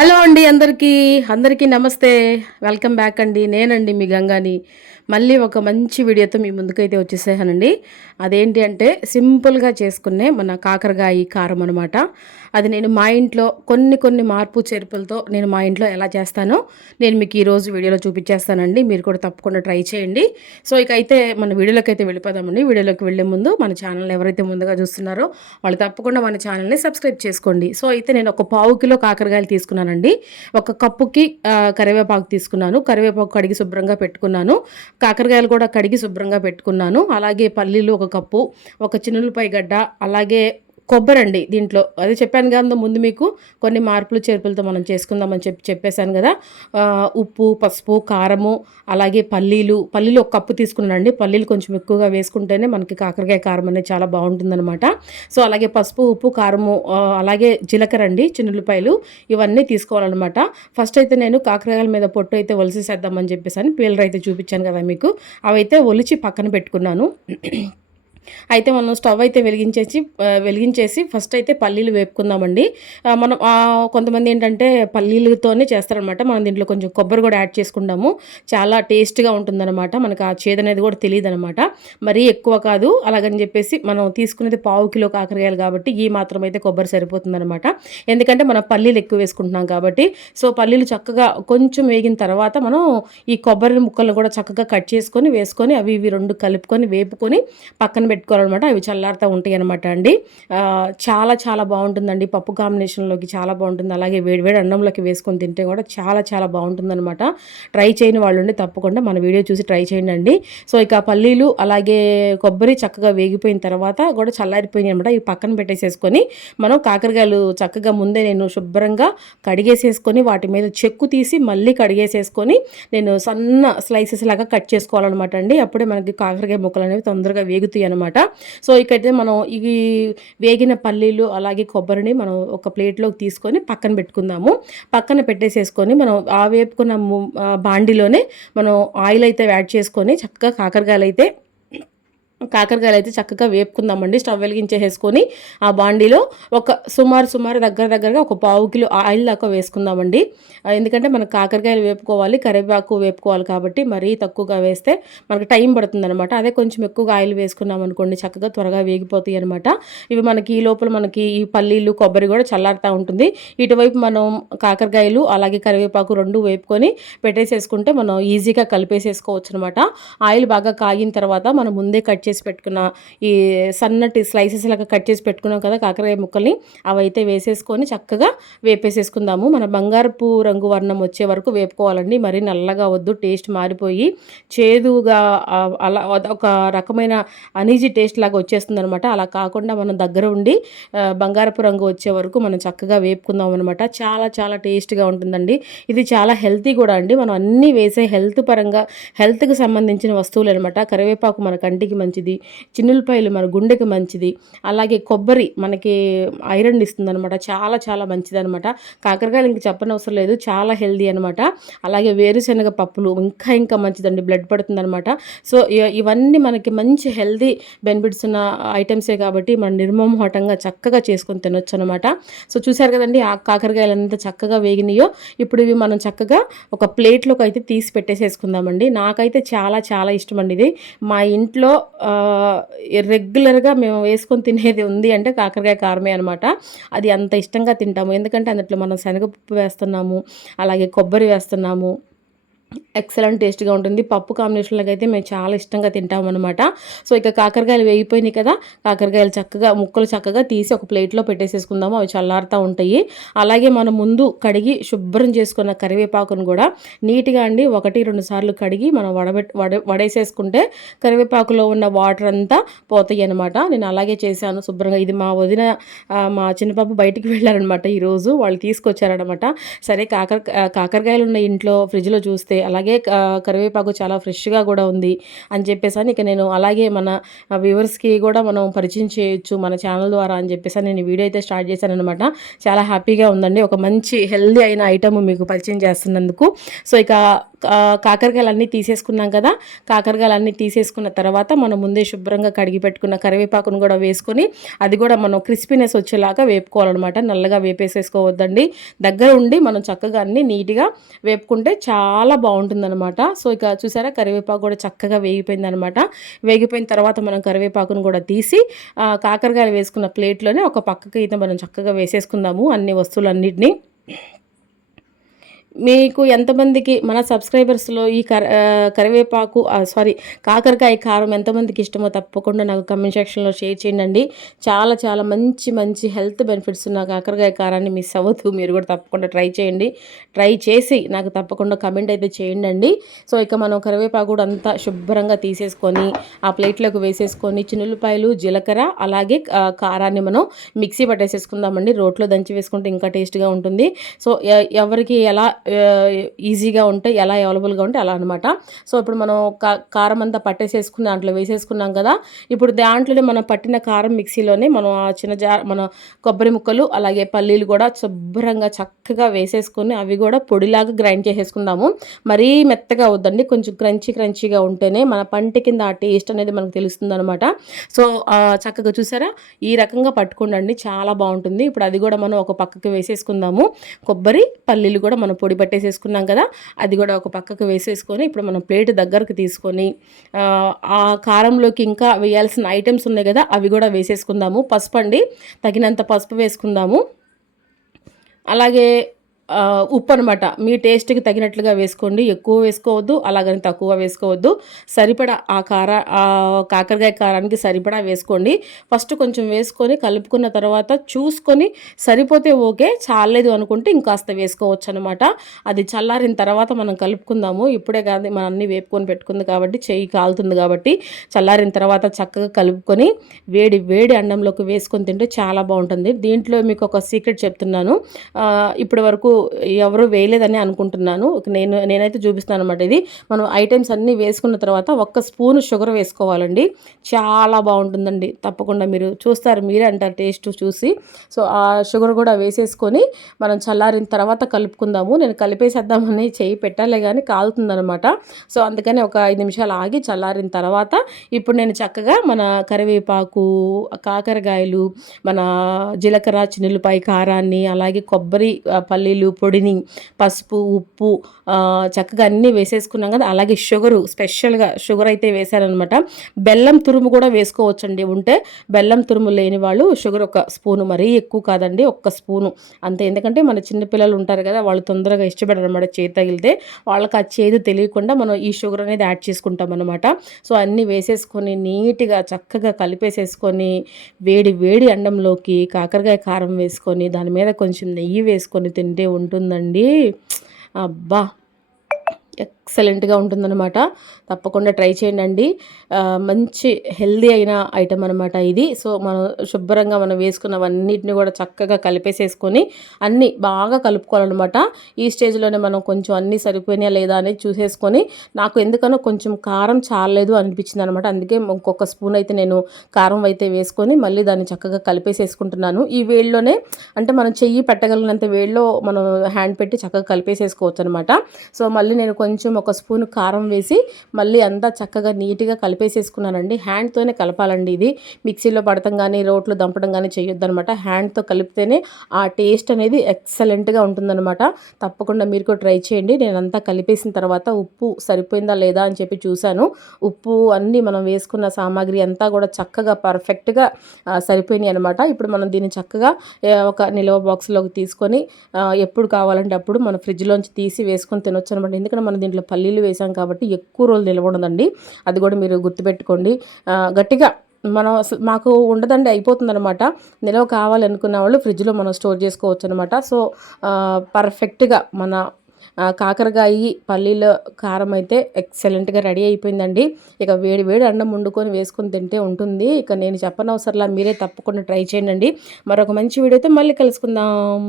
Hello అండి అందరికీ నమస్తే. వెల్కమ్ బ్యాక్ అండి. నేనండి మీ గంగాని. మళ్ళీ ఒక మంచి వీడియోతో మీ ముందుకైతే వచ్చేసానండి. అదేంటి అంటే సింపుల్గా చేసుకునే మన కాకరకాయ కారం అనమాట. అది నేను మా ఇంట్లో కొన్ని మార్పు చేర్పులతో నేను మా ఇంట్లో ఎలా చేస్తానో నేను మీకు ఈరోజు వీడియోలో చూపించేస్తానండి. మీరు కూడా తప్పకుండా ట్రై చేయండి. సో ఇక అయితే మన వీడియోలోకి అయితే వెళ్ళిపోదామండి. వీడియోలోకి వెళ్ళే ముందు మన ఛానల్ ఎవరైతే ముందుగా చూస్తున్నారో వాళ్ళు తప్పకుండా మన ఛానల్ని సబ్స్క్రైబ్ చేసుకోండి. సో అయితే నేను ఒక పావు కిలో కాకరకాయలు తీసుకున్నానండి. ఒక కప్పుకి కరివేపాకు తీసుకున్నాను. కరివేపాకు కడిగి శుభ్రంగా పెట్టుకున్నాను. కాకరకాయలు కూడా కడిగి శుభ్రంగా పెట్టుకున్నాను. అలాగే పల్లీలు ఒక కప్పు, ఒక చిన్నులపాయ గడ్డ, అలాగే కొబ్బరండి దీంట్లో. అదే చెప్పాను కదా ముందు మీకు కొన్ని మార్పులు చేర్పులతో మనం చేసుకుందామని చెప్పేశాను కదా. ఉప్పు, పసుపు, కారము, అలాగే పల్లీలు ఒక కప్పు తీసుకున్నానండి. పల్లీలు కొంచెం ఎక్కువగా వేసుకుంటేనే మనకి కాకరకాయ కారం అనేది చాలా బాగుంటుందన్నమాట. సో అలాగే పసుపు, ఉప్పు, కారము, అలాగే జీలకర్ర అండి, చిన్నులపాయలు, ఇవన్నీ తీసుకోవాలన్నమాట. ఫస్ట్ అయితే నేను కాకరకాయల మీద పొట్టు అయితే ఒలిసేసేద్దామని చెప్పేసి పీలర్ అయితే చూపించాను కదా మీకు. అవైతే ఒలిచి పక్కన పెట్టుకున్నాను. అయితే మనం స్టవ్ అయితే వెలిగించేసి ఫస్ట్ అయితే పల్లీలు వేపుకుందామండి. మనం కొంతమంది ఏంటంటే పల్లీలతోనే చేస్తారనమాట. మనం దీంట్లో కొంచెం కొబ్బరి కూడా యాడ్ చేసుకుంటాము. చాలా టేస్ట్గా ఉంటుందన్నమాట. మనకు ఆ చేదు అనేది కూడా తెలియదు అనమాట. మరీ ఎక్కువ కాదు. అలాగని చెప్పేసి మనం తీసుకునేది పావు కిలో కాకరకాయలు కాబట్టి ఈ మాత్రం అయితే కొబ్బరి సరిపోతుందనమాట. ఎందుకంటే మనం పల్లీలు ఎక్కువ వేసుకుంటున్నాం కాబట్టి. సో పల్లీలు చక్కగా కొంచెం వేగిన తర్వాత మనం ఈ కొబ్బరి ముక్కలను కూడా చక్కగా కట్ చేసుకొని వేసుకొని అవి ఇవి రెండు కలుపుకొని వేపుకొని పక్కన పెట్టుకోవాలన్నమాట. అవి చల్లారుతూ ఉంటాయి అనమాట అండి. చాలా బాగుంటుందండి. పప్పు కాంబినేషన్లోకి చాలా బాగుంటుంది. అలాగే వేడివేడి అన్నంలోకి వేసుకొని తింటే కూడా చాలా బాగుంటుందన్నమాట. ట్రై చేయని వాళ్ళు ఉండి తప్పకుండా మన వీడియో చూసి ట్రై చేయండి అండి. సో ఇక పల్లీలు అలాగే కొబ్బరి చక్కగా వేగిపోయిన తర్వాత కూడా చల్లారిపోయినాయి అనమాట. ఇవి పక్కన పెట్టేసేసుకొని మనం కాకరకాయలు చక్కగా ముందే నేను శుభ్రంగా కడిగేసేసుకొని వాటి మీద చెక్కు తీసి మళ్ళీ కడిగేసేసుకొని నేను సన్న స్లైసెస్ లాగా కట్ చేసుకోవాలన్నమాట అండి. అప్పుడే మనకి కాకరకాయ ముక్కలు అనేవి తొందరగా వేగుతాయి అనమాట. సో ఇక్కడైతే మనం ఇవి వేగిన పల్లీలు అలాగే కొబ్బరిని మనం ఒక ప్లేట్లోకి తీసుకొని పక్కన పెట్టుకుందాము. పక్కన పెట్టేసేసుకొని మనం ఆ వేపుకున్న బాండిలోనే మనం ఆయిల్ అయితే యాడ్ చేసుకొని చక్కగా కాకరకాయలు అయితే చక్కగా వేపుకుందామండి. స్టవ్ వెలిగించేసుకొని ఆ బాండీలో ఒక సుమారు దగ్గరగా ఒక పావు కిలో ఆయిల్ దాకా వేసుకుందామండి. ఎందుకంటే మనకు కాకరకాయలు వేపుకోవాలి, కరివేపాకు వేపుకోవాలి కాబట్టి మరీ తక్కువగా వేస్తే మనకు టైం పడుతుంది అనమాట. అదే కొంచెం ఎక్కువగా ఆయిల్ వేసుకున్నాం అనుకోండి చక్కగా త్వరగా వేగిపోతాయి అనమాట. ఇవి మనకి ఈ లోపల మనకి ఈ పల్లీలు కొబ్బరి కూడా చల్లారుతూ ఉంటుంది. ఇటువైపు మనం కాకరకాయలు అలాగే కరివేపాకు రెండు వేపుకొని పెట్టేసేసుకుంటే మనం ఈజీగా కలిపేసేసుకోవచ్చు అనమాట. ఆయిల్ బాగా కాగిన తర్వాత మనం ముందే కట్ చేసి పెట్టుకున్న ఈ సన్నటి స్లైసెస్ లాగా కట్ చేసి పెట్టుకున్నాం కదా కాకరకాయ ముక్కల్ని, అవైతే వేసేసుకొని చక్కగా వేపేసేసుకుందాము. మన బంగారపు రంగు వర్ణం వచ్చే వరకు వేపుకోవాలండి. మరీ నల్లగా వద్దు, టేస్ట్ మారిపోయి చేదుగా అలా ఒక రకమైన అనీజీ టేస్ట్ లాగా వచ్చేస్తుంది అనమాట. అలా కాకుండా మనం దగ్గర ఉండి బంగారపు రంగు వచ్చే వరకు మనం చక్కగా వేపుకుందాం అనమాట. చాలా టేస్ట్గా ఉంటుందండి. ఇది చాలా హెల్తీ కూడా అండి. మనం అన్నీ వేసే హెల్త్కి సంబంధించిన వస్తువులు అనమాట. కరివేపాకు మన కంటికి మంచిది, చిన్నులపాయలు మన గుండెకి మంచిది, అలాగే కొబ్బరి మనకి ఐరన్ ఇస్తుంది అనమాట. చాలా మంచిది అనమాట. కాకరకాయలు ఇంక చెప్పనవసరం లేదు, చాలా హెల్దీ అనమాట. అలాగే వేరుశనగ పప్పులు ఇంకా మంచిదండి, బ్లడ్ పడుతుంది అనమాట. సో ఇవన్నీ మనకి మంచి హెల్దీ బెనిఫిట్స్ ఉన్న ఐటమ్సే కాబట్టి మనం నిర్మోహటంగా చక్కగా చేసుకొని తినొచ్చు అనమాట. సో చూసారు కదండి ఆ కాకరకాయలు ఎంత చక్కగా వేగినాయో. ఇప్పుడు ఇవి మనం చక్కగా ఒక ప్లేట్లోకి అయితే తీసి పెట్టేసేసుకుందామండి. నాకైతే చాలా ఇష్టం అండి ఇది. మా ఇంట్లో రెగ్యులర్గా మేము వేసుకొని తినేది ఉంది అంటే కాకరకాయ కారమే అనమాట. అది అంత ఇష్టంగా తింటాము. ఎందుకంటే అందులో మనం శనగపప్పు వేస్తున్నాము, అలాగే కొబ్బరి వేస్తున్నాము. ఎక్సలెంట్ టేస్ట్గా ఉంటుంది. పప్పు కాంబినేషన్లోకి అయితే మేము చాలా ఇష్టంగా తింటామన్నమాట. సో ఇక కాకరకాయలు వేగిపోయినాయి కదా, కాకరకాయలు ముక్కలు చక్కగా తీసి ఒక ప్లేట్లో పెట్టేసేసుకుందాము. అవి చల్లారుతూ ఉంటాయి. అలాగే మనం ముందు కడిగి శుభ్రం చేసుకున్న కరివేపాకును కూడా నీట్గా అండి 1-2 సార్లు కడిగి మనం వడేసేసుకుంటే కరివేపాకులో ఉన్న వాటర్ అంతా పోతాయి అనమాట. నేను అలాగే చేశాను శుభ్రంగా. ఇది మా వదిన మా చిన్నపాప బయటికి వెళ్ళారనమాట ఈరోజు. వాళ్ళు తీసుకొచ్చారనమాట. సరే కాకరకాయలు ఉన్న ఇంట్లో ఫ్రిడ్జ్లో చూస్తే అలాగే కరివేపాకు చాలా ఫ్రెష్గా కూడా ఉంది అని చెప్పేసి ఇక నేను అలాగే మన వ్యూవర్స్కి కూడా మనం పరిచయం చేయొచ్చు మన ఛానల్ ద్వారా అని చెప్పేసి నేను వీడియో అయితే స్టార్ట్ చేశాను అనమాట. చాలా హ్యాపీగా ఉందండి, ఒక మంచి హెల్దీ అయిన ఐటమ్ మీకు పరిచయం చేస్తున్నందుకు. సో ఇక కాకరకాయలన్నీ తీసేసుకున్నాం కదా. కాకరకాయలన్నీ తీసేసుకున్న తర్వాత మనం ముందే శుభ్రంగా కడిగి పెట్టుకున్న కరివేపాకును కూడా వేసుకొని అది కూడా మనం క్రిస్పీనెస్ వచ్చేలాగా వేపుకోవాలన్నమాట. నల్లగా వేపేసేసుకోవద్దండి, దగ్గర ఉండి మనం చక్కగా అన్ని నీట్గా వేపుకుంటే చాలా బాగుంటుందన్నమాట. సో ఇక చూసారా, కరివేపాకు కూడా చక్కగా వేగిపోయిందనమాట. వేగిపోయిన తర్వాత మనం కరివేపాకును కూడా తీసి కాకరకాయలు వేసుకున్న ప్లేట్లోనే ఒక పక్కకి అయితే మనం చక్కగా వేసేసుకుందాము అన్ని వస్తువులన్నిటినీ. మీకు ఎంతమందికి మన సబ్స్క్రైబర్స్లో ఈ కరివేపాకు కాకరకాయ కారం ఎంతమందికి ఇష్టమో తప్పకుండా నాకు కమెంట్ సెక్షన్లో షేర్ చేయండి. చాలా చాలా మంచి మంచి హెల్త్ బెనిఫిట్స్ ఉన్న కాకరకాయ కారాన్ని మిస్ అవ్వద్దు, మీరు కూడా తప్పకుండా ట్రై చేయండి. ట్రై చేసి నాకు తప్పకుండా కమెంట్ అయితే చేయండి. సో ఇక మనం కరివేపాకు కూడా అంతా శుభ్రంగా తీసేసుకొని ఆ ప్లేట్లోకి వేసేసుకొని చిన్నులపాయలు, జీలకర్ర అలాగే కారాన్ని మనం మిక్సీ పట్టేసేసుకుందామండి. రోట్లో దంచి వేసుకుంటే ఇంకా టేస్ట్గా ఉంటుంది. సో ఎవరికి ఎలా ఈజీగా ఉంటే, ఎలా అవైలబుల్గా ఉంటే అలా అనమాట. సో ఇప్పుడు మనం కారం అంతా పట్టేసేసుకుని దాంట్లో వేసేసుకున్నాం కదా. ఇప్పుడు దాంట్లోనే మనం పట్టిన కారం మిక్సీలోనే మనం ఆ చిన్న మన కొబ్బరి ముక్కలు అలాగే పల్లీలు కూడా శుభ్రంగా చక్కగా వేసేసుకొని అవి కూడా పొడిలాగా గ్రైండ్ చేసేసుకుందాము. మరీ మెత్తగా వద్దండి, కొంచెం క్రంచీగా ఉంటేనే మన పంట కింద ఆ టేస్ట్ అనేది మనకు తెలుస్తుంది అనమాట. సో చక్కగా చూసారా, ఈ రకంగా పట్టుకోండి, చాలా బాగుంటుంది. ఇప్పుడు అది కూడా మనం ఒక పక్కకి వేసేసుకుందాము. కొబ్బరి పల్లీలు కూడా మనం పొడి పట్టేసేసుకున్నాం కదా, అది కూడా ఒక పక్కకు వేసేసుకొని ఇప్పుడు మనం ప్లేట్ దగ్గరకు తీసుకొని ఆ కారంలోకి ఇంకా వేయాల్సిన ఐటమ్స్ ఉన్నాయి కదా అవి కూడా వేసేసుకుందాము. పసుపు అండి, తగినంత పసుపు వేసుకుందాము. అలాగే ఉప్పు అనమాట, మీ టేస్ట్కి తగినట్లుగా వేసుకోండి. ఎక్కువ వేసుకోవద్దు, అలాగని తక్కువ వేసుకోవద్దు. సరిపడా కాకరకాయ కారానికి సరిపడా వేసుకోండి. ఫస్ట్ కొంచెం వేసుకొని కలుపుకున్న తర్వాత చూసుకొని సరిపోతే ఓకే, చాలేదు అనుకుంటే ఇంకాస్త వేసుకోవచ్చు అనమాట. అది చల్లారిన తర్వాత మనం కలుపుకుందాము. ఇప్పుడే కాదు, మనం అన్నీ వేపుకొని పెట్టుకుంది కాబట్టి చెయ్యి కాలుతుంది కాబట్టి చల్లారిన తర్వాత చక్కగా కలుపుకొని వేడి వేడి అన్నంలోకి వేసుకొని తింటే చాలా బాగుంటుంది. దీంట్లో మీకు ఒక సీక్రెట్ చెప్తున్నాను, ఇప్పటి వరకు ఎవరు వేయలేదని అనుకుంటున్నాను. నేనైతే చూపిస్తాను అనమాట. ఇది మనం ఐటమ్స్ అన్నీ వేసుకున్న తర్వాత 1 స్పూన్ షుగర్ వేసుకోవాలండి, చాలా బాగుంటుందండి. తప్పకుండా మీరు చూస్తారు, మీరే అంటారు టేస్ట్ చూసి. సో ఆ షుగర్ కూడా వేసేసుకొని మనం చల్లారిన తర్వాత కలుపుకుందాము. నేను కలిపేసేద్దామని చేయి పెట్టాలే కానీ కాలుతుందనమాట. సో అందుకని ఒక 5 నిమిషాలు ఆగి చల్లారిన తర్వాత ఇప్పుడు నేను చక్కగా మన కరివేపాకు, కాకరకాయలు, మన జీలకర్ర, చిన్నులపాయ కారాన్ని, అలాగే కొబ్బరి పల్లీలు పొడిని, పసుపు, ఉప్పు చక్కగా అన్నీ వేసేసుకున్నాం కదా. అలాగే స్పెషల్గా షుగర్ అయితే వేశారనమాట. బెల్లం తురుము కూడా వేసుకోవచ్చండి ఉంటే. బెల్లం తురుము లేని వాళ్ళు షుగర్ 1 స్పూను, మరీ ఎక్కువ కాదండి, 1 స్పూను అంతే. ఎందుకంటే మన చిన్నపిల్లలు ఉంటారు కదా, వాళ్ళు తొందరగా ఇష్టపడరు అనమాట చేదు తగిలితే. వాళ్ళకి ఆ చేదు తెలియకుండా మనం ఈ షుగర్ అనేది యాడ్ చేసుకుంటాం అనమాట. సో అన్నీ వేసేసుకొని నీట్గా చక్కగా కలిపేసేసుకొని వేడి వేడి అన్నంలోకి కాకరకాయ కారం వేసుకొని దాని మీద కొంచెం నెయ్యి వేసుకొని తింటే ఉంటుందండి. అబ్బా, ఎక్సలెంట్గా ఉంటుందన్నమాట. తప్పకుండా ట్రై చేయండి. మంచి హెల్దీ అయిన ఐటమ్ అనమాట ఇది. సో మనం శుభ్రంగా మనం వేసుకున్నవన్నిటిని కూడా చక్కగా కలిపేసేసుకొని అన్నీ బాగా కలుపుకోవాలన్నమాట. ఈ స్టేజ్లోనే మనం కొంచెం అన్నీ సరిపోయినా లేదా అనేది చూసేసుకొని, నాకు ఎందుకనో కొంచెం కారం చాలలేదు అనిపించింది అనమాట. అందుకే ఇంకొక స్పూన్ అయితే నేను కారం అయితే వేసుకొని మళ్ళీ దాన్ని చక్కగా కలిపేసేసుకుంటున్నాను. ఈ వేడిలోనే, అంటే మనం చెయ్యి పెట్టగలిగినంత వేడిలో మనం హ్యాండ్ పెట్టి చక్కగా కలిపేసేసుకోవచ్చు అనమాట. సో మళ్ళీ నేను కొంచెం 1 స్పూన్ కారం వేసి మళ్ళీ అంతా చక్కగా నీట్గా కలిపేసేసుకున్నానండి. హ్యాండ్తోనే కలపాలండి, ఇది మిక్సీలో పడటం కానీ రోట్లో దంపడం కానీ చేయొద్దు అనమాట. హ్యాండ్తో కలిపితేనే ఆ టేస్ట్ అనేది ఎక్సలెంట్గా ఉంటుందన్నమాట. తప్పకుండా మీరు కూడా ట్రై చేయండి. నేను అంతా కలిపేసిన తర్వాత ఉప్పు సరిపోయిందా లేదా అని చెప్పి చూశాను. ఉప్పు అన్నీ మనం వేసుకున్న సామాగ్రి అంతా కూడా చక్కగా పర్ఫెక్ట్గా సరిపోయినాయి అనమాట. ఇప్పుడు మనం దీన్ని చక్కగా ఒక నిల్వ బాక్స్లోకి తీసుకొని ఎప్పుడు కావాలంటే అప్పుడు మన ఫ్రిడ్జ్లోంచి తీసి వేసుకొని తినొచ్చు అనమాట. ఎందుకంటే మనం దీంట్లో పల్లీలు వేసాం కాబట్టి ఎక్కువ రోజులు నిల్వ ఉండదండి. అది కూడా మీరు గుర్తుపెట్టుకోండి. గట్టిగా మాకు ఉండదండి, అయిపోతుంది అనమాట. నిల్వ కావాలనుకున్న వాళ్ళు ఫ్రిడ్జ్లో మనం స్టోర్ చేసుకోవచ్చు అనమాట. సో పర్ఫెక్ట్గా మన కాకరకాయ పల్లీల కారం అయితే ఎక్సలెంట్గా రెడీ అయిపోయిందండి. ఇక వేడి వేడి అన్నం వండుకొని వేసుకొని తింటే ఉంటుంది. ఇక నేను చెప్పనవసరంలా, మీరే తప్పకుండా ట్రై చేయండి. మరొక మంచి వీడియోతో మళ్ళీ కలుసుకుందాం.